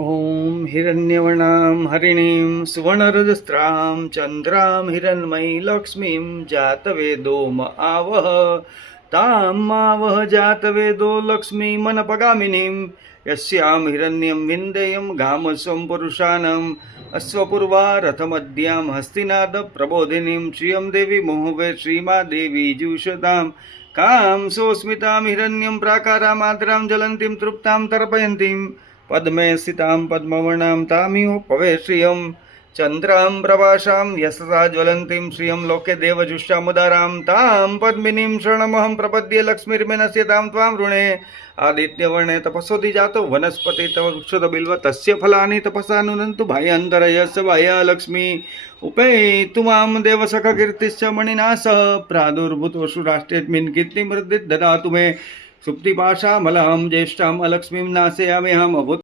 ॐ हिरण्यवर्णां हरिणीं सुवर्णरजस्त्रां चन्द्रां हिरण्मयी लक्ष्मीं जातवेदो म आवह तां मावह जातवेदो लक्ष्मीमनपगामिनीं यस्यां हिरण्यं विन्देयं गामस्वं पुरुषाणाम् अश्वपूर्वा रथमद्यां हस्तिनादप्रबोधिनीं श्रियं देवी मोहवे श्रीमादेवी जुषतां कां सोऽस्मितां हिरण्यं प्राकारामाद्रां ज्वलन्तीं तृप्तां तर्पयन्तीं पद्मे स्थितां पद्मवर्णां तामिव पवे श्रियं चन्द्रां प्रभासां यशसा ज्वलन्तीं श्रियं लोके देवजुष्टामुदारां तां पद्मिनीं शरणमहं प्रपद्ये लक्ष्मीर्मेनस्य तां त्वां ऋणे आदित्यवर्णे तपसोऽधि जातो वनस्पति तव वृक्षोदबिल्व तस्य फलानि तपसा नुदन्तु बाह्यान्तरयस्य बाह्या लक्ष्मी उपेतु मां देवसखकीर्तिश्च मणिना सह प्रादुर्भूतोऽसु राष्ट्रेऽस्मिन् कीर्तिमृद्धिर्ददातु मे सुप्तिपाशामलां ज्येष्ठाम् अलक्ष्मीं नाशयाम्यहम् अभूत्